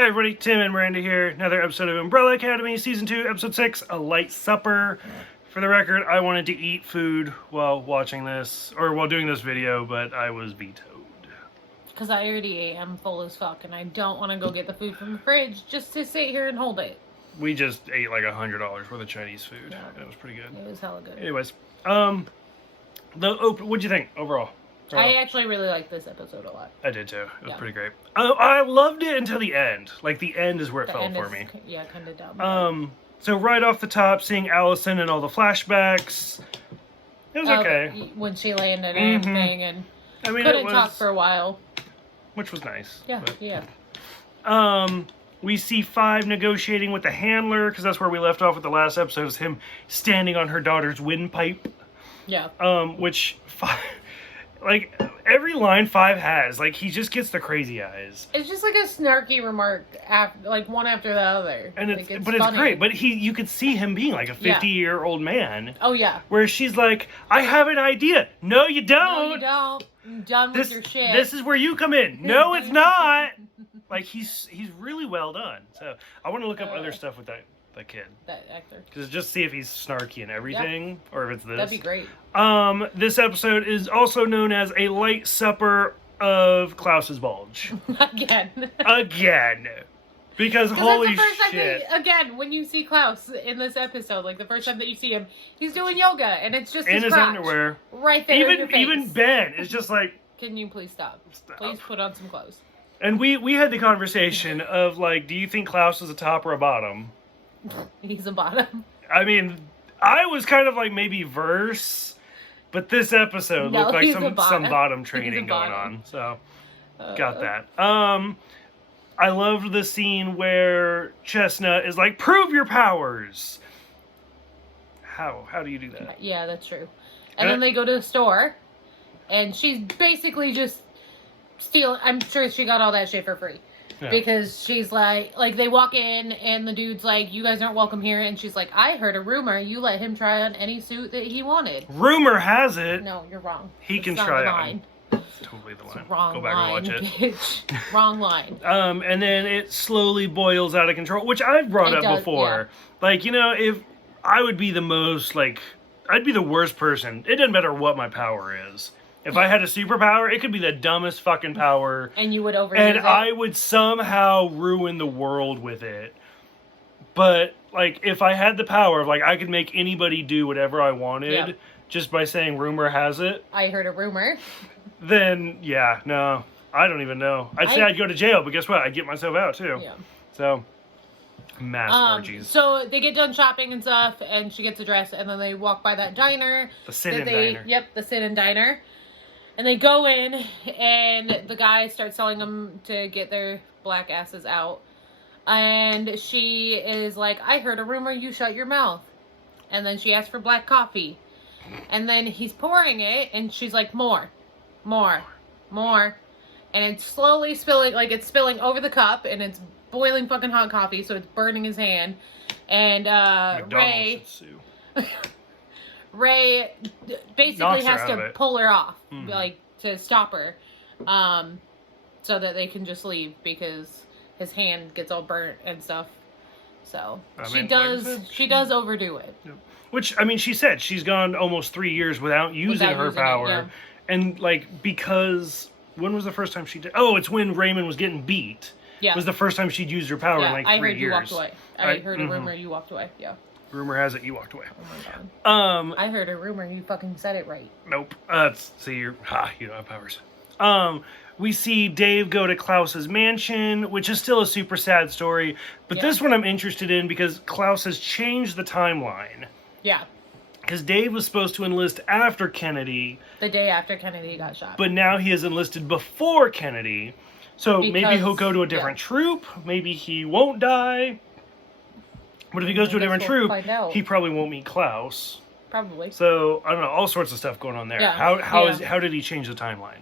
Hey everybody, Tim and Miranda here. Another episode of Umbrella Academy, Season 2, Episode 6, A Light Supper. For the record, I wanted to eat food while watching this, or while doing this video, but I was vetoed. Because I already ate, I'm full as fuck, and I don't want to go get the food from the fridge just to sit here and hold it. We just ate like $100 worth of Chinese food. Yeah. It was pretty good. It was hella good. Anyways, what'd you think overall? I actually really liked this episode a lot. I did too. It was pretty great. I loved it until the end. Like, the end is where it fell for me. Yeah, kind of dumb. So right off the top, seeing Allison and all the flashbacks, it was okay. When she landed and everything, and I mean, couldn't talk for a while. Which was nice. Yeah, but. yeah. We see Five negotiating with the handler, because that's where we left off with the last episode, is him standing on her daughter's windpipe. Yeah. Which Five... Like, every line Five has, like, he just gets the crazy eyes. It's just like a snarky remark, like one after the other. And it's it's great. But you could see him being like a 50-year-old man. Oh, yeah. Where she's like, I have an idea. No, you don't. No, you don't. I'm done with your shit. This is where you come in. No, it's not. Like, he's really well done. So, I want to look up other stuff with that kid. That actor. Just see if he's snarky and everything, or if it's this. That'd be great. This episode is also known as A Light Supper of Klaus's Bulge. Again. Because holy shit. Again, when you see Klaus in this episode, like the first time that you see him, he's doing yoga, and it's just in his crotch, underwear. right there in your face. Even Ben is just like... Can you please stop? Please put on some clothes. And we had the conversation of, like, do you think Klaus is a top or a bottom? He's a bottom. I mean, I was kind of like maybe verse, but this episode looked like some bottom training going on. So, got that. I loved the scene where Chestnut is like, prove your powers. How do you do that? Yeah, that's true. And then they go to the store, and she's basically just stealing. I'm sure she got all that shit for free. Yeah. Because she's like they walk in and the dude's like, you guys aren't welcome here. And she's like, I heard a rumor you let him try on any suit that he wanted. Rumor has it. No, you're wrong. He can try on. Totally the line. Wrong Go back line, and watch it. Wrong line. And then it slowly boils out of control, which I've brought up before. Yeah. Like, you know, if I would be the most, like, I'd be the worst person. It doesn't matter what my power is. If I had a superpower, it could be the dumbest fucking power. And you would overuse it. And I would somehow ruin the world with it. But, like, if I had the power of, like, I could make anybody do whatever I wanted just by saying rumor has it. I heard a rumor. Then, yeah, no. I don't even know. I'd say I'd go to jail, but guess what? I'd get myself out, too. Yeah. So, mass orgies. So, they get done shopping and stuff, and she gets a dress, and then they walk by that diner. The sit-in diner. Yep, the sit-in diner. And they go in, and the guy starts telling them to get their black asses out. And she is like, I heard a rumor you shut your mouth. And then she asks for black coffee. And then he's pouring it, and she's like, more. And it's slowly spilling, like it's spilling over the cup, and it's boiling fucking hot coffee, so it's burning his hand. And Ray basically has to pull her off, like, to stop her, so that they can just leave, because his hand gets all burnt and stuff. So, she does overdo it. Yep. Which, I mean, she said she's gone almost 3 years without using her power. And, like, because, when was the first time she did? Oh, it's when Raymond was getting beat. Yeah. It was the first time she'd used her power in, like, 3 years. I heard you walked away. I heard a rumor you walked away, yeah. Rumor has it you walked away. Oh my god. I heard a rumor you fucking said it right. Nope. See, you don't have powers. We see Dave go to Klaus's mansion, which is still a super sad story. But this one I'm interested in because Klaus has changed the timeline. Yeah. Because Dave was supposed to enlist after Kennedy. The day after Kennedy got shot. But now he is enlisted before Kennedy. So maybe he'll go to a different troop. Maybe he won't die. But if he goes to a different troop, he probably won't meet Klaus. Probably. So, I don't know, all sorts of stuff going on there. Yeah. How did he change the timeline?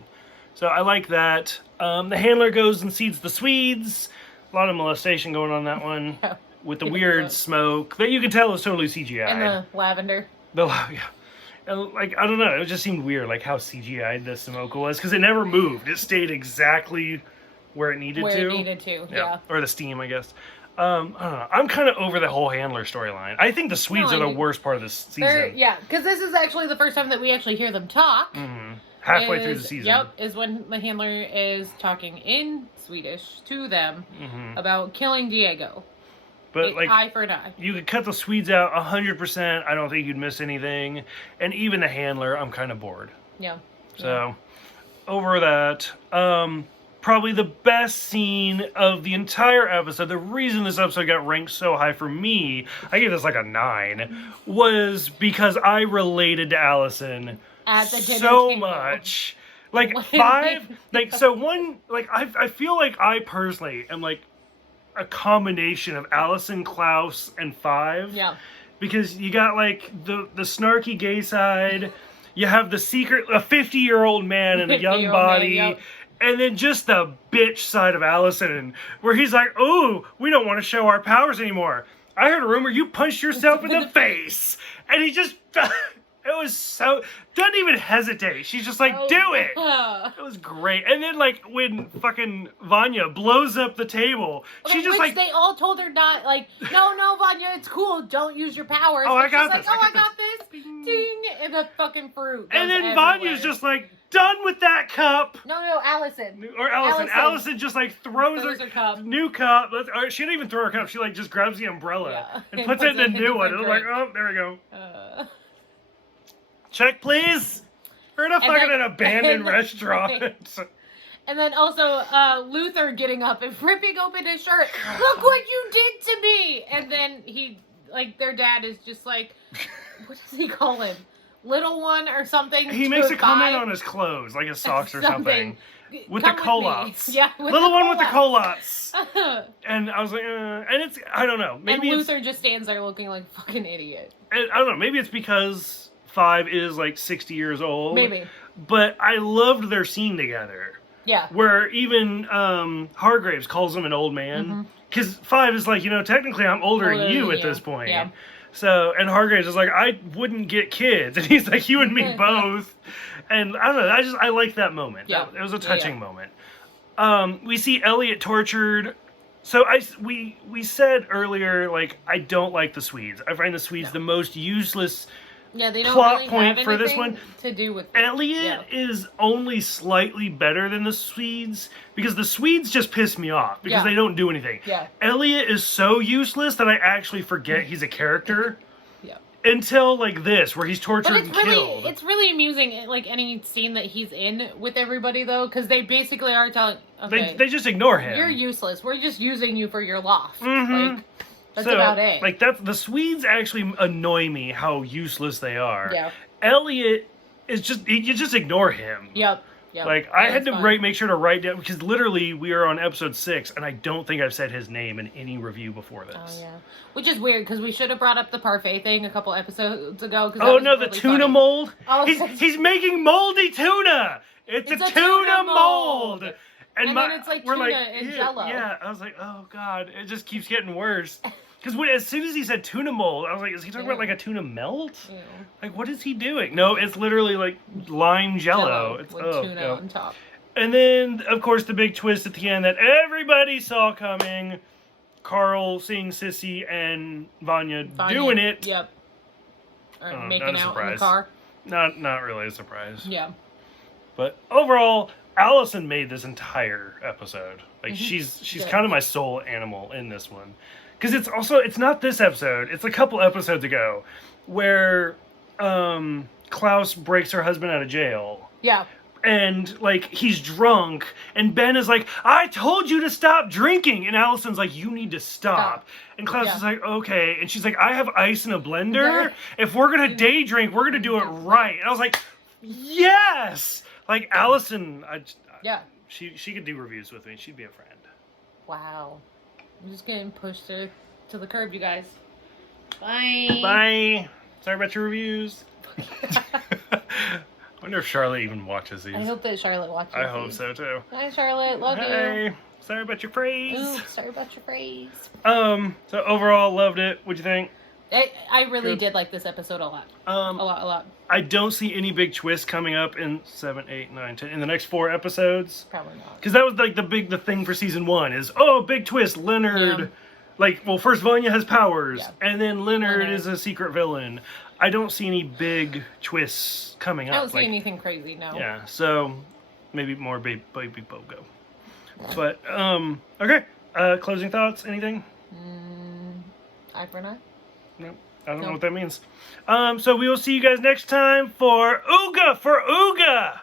So, I like that. The handler goes and seeds the Swedes. A lot of molestation going on that one. With the weird smoke that you can tell is totally CGI. And the lavender. And, like, I don't know, it just seemed weird, like, how CGI'd the smoke was. Because it never moved. It stayed exactly where it needed to. Yeah. Or the steam, I guess. I don't know. I'm kind of over the whole handler storyline. I think the Swedes are the worst part of this season. Because this is actually the first time that we actually hear them talk. Mm-hmm. Halfway through the season. Yep, is when the handler is talking in Swedish to them about killing Diego. But eye for an eye. You could cut the Swedes out 100%. I don't think you'd miss anything. And even the handler, I'm kind of bored. Yeah. So, over that. Probably the best scene of the entire episode, the reason this episode got ranked so high for me, I gave this like a 9, was because I related to Allison at the dinner so table. Much. Like 5, like, so one, like, I feel like I personally am like a combination of Allison, Klaus, and 5. Yeah. Because you got like the snarky gay side, you have the secret, a 50-year-old man in a young body. And then just the bitch side of Allison, where he's like, "Oh, we don't want to show our powers anymore. I heard a rumor you punched yourself in the face." And he just, it was so, doesn't even hesitate. She's just like, "Do it." It was great. And then like when fucking Vanya blows up the table, she just like, they all told her not, like, no, Vanya, it's cool. Don't use your powers. Oh, I got this. Like, I got this. Ding, and the fucking fruit. And then Vanya's just like, done with that cup. No, Allison. Or Allison. Allison just like throws her cup. New cup. Or she didn't even throw her cup. She like just grabs the umbrella and puts it in the new one. And I'm like, oh, there we go. Check, please. We're in a fucking abandoned restaurant. And then also Luther getting up and ripping open his shirt. Look what you did to me. And then he, like, their dad is just like, what does he call him? Little one or something. He makes a comment on his clothes, like his socks or something. With the culottes. Yeah, little one with the culottes. And I was like, and it's, I don't know. Maybe and Luther just stands there looking like a fucking idiot. I don't know. Maybe it's because 5 is like 60 years old. Maybe. But I loved their scene together. Yeah. Where even Hargraves calls him an old man. Because 5 is like, technically I'm older than you at this point. Yeah. So, and Hargraves is like, I wouldn't get kids. And he's like, you and me both. And I don't know, I like that moment. Yeah. It was a touching moment. We see Elliot tortured. So we said earlier, like, I don't like the Swedes. I find the Swedes the most useless they don't plot really point have for this one. To do with Elliot is only slightly better than the Swedes because the Swedes just piss me off because they don't do anything. Yeah. Elliot is so useless that I actually forget he's a character. Yeah. Until like this, where he's tortured and killed. It's really amusing, like any scene that he's in with everybody though, because they basically are telling. Okay, they just ignore him. You're useless. We're just using you for your loft. Like. That's about it. Like the Swedes actually annoy me how useless they are. Yeah. Elliot is just you just ignore him. Yep. Like I had to make sure to write down because literally we are on episode 6 and I don't think I've said his name in any review before this. Oh yeah. Which is weird because we should have brought up the parfait thing a couple episodes ago. Oh no, the tuna mold. Oh, he's making moldy tuna. It's a tuna mold. And then it's like tuna and Jello. Yeah, I was like, oh god, it just keeps getting worse. Because as soon as he said tuna mold, I was like, is he talking about like a tuna melt? Ew. Like, what is he doing? No, it's literally like lime jello. It's with tuna on top. And then, of course, the big twist at the end that everybody saw coming. Carl seeing Sissy and Vanya doing it. Yep. Or making out in the car. Not really a surprise. Yeah. But overall, Allison made this entire episode. Like, she's kind of my soul animal in this one. Because it's not this episode, it's a couple episodes ago where Klaus breaks her husband out of jail. Yeah. And, like, he's drunk, and Ben is like, I told you to stop drinking! And Allison's like, you need to stop. And Klaus is like, okay. And she's like, I have ice in a blender. If we're gonna day drink, we're gonna do it right. And I was like, yes! Like, Allison, she could do reviews with me. She'd be a friend. Wow. I'm just getting pushed to the curb, you guys. Bye. Bye. Sorry about your reviews. I wonder if Charlotte even watches these. I hope that Charlotte watches I hope so, too. Hi, Charlotte. Love you. Sorry about your praise. Ooh, sorry about your praise. So overall, loved it. What'd you think? I really did like this episode a lot. A lot. I don't see any big twists coming up in 7, 8, 9, 10 in the next 4 episodes. Probably not. Because that was like the thing for season 1 is big twist. Leonard, first Vanya has powers, and then Leonard is a secret villain. I don't see any big twists coming up. I don't see anything crazy, no. Yeah, so maybe more baby Bogo. But okay. Closing thoughts? Anything? Eye for an eye? No, I don't know what that means. So we will see you guys next time for Ooga for Ooga!